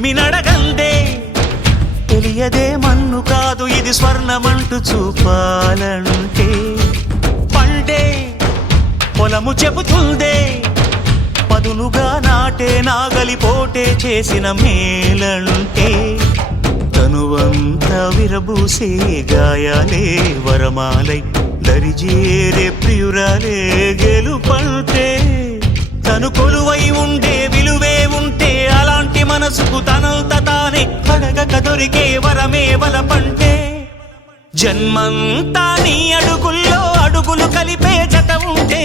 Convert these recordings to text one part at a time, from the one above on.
పొలిమి నడగందే? తెలియదే మన్ను కాదు ఇది స్వర్ణమంటూ చూపాలంటే. పండే పొలము చెబుతుందే పదునుగా నాటే నాగలి పోటే చేసిన మేలంటే. తనువంత విరబూసే గాయాలే వరమాలై దరిజేరే ప్రియురాలే గెలుపంటే. తను కొలువై ఉండే మనసుకు తనంత తానే అడగక దొరికే వరమే వలపంటే. జన్మంతా నీ అడుగుల్లో అడుగులు కలిపే జత ఉంటే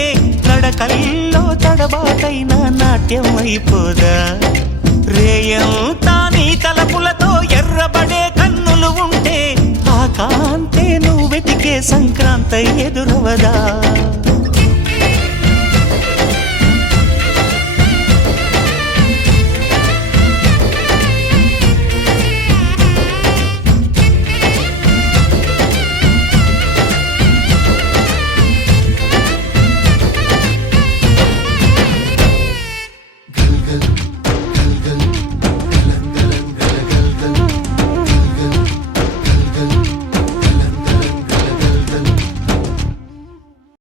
నడకల్లో తడబాటైన నాట్యం అయిపోదా? రేయంతా నీ తలపులతో ఎర్రబడే కన్నులు ఉంటే ఆ కాంతే నువ్వు వెతికే సంక్రాంతి ఎదురవదా?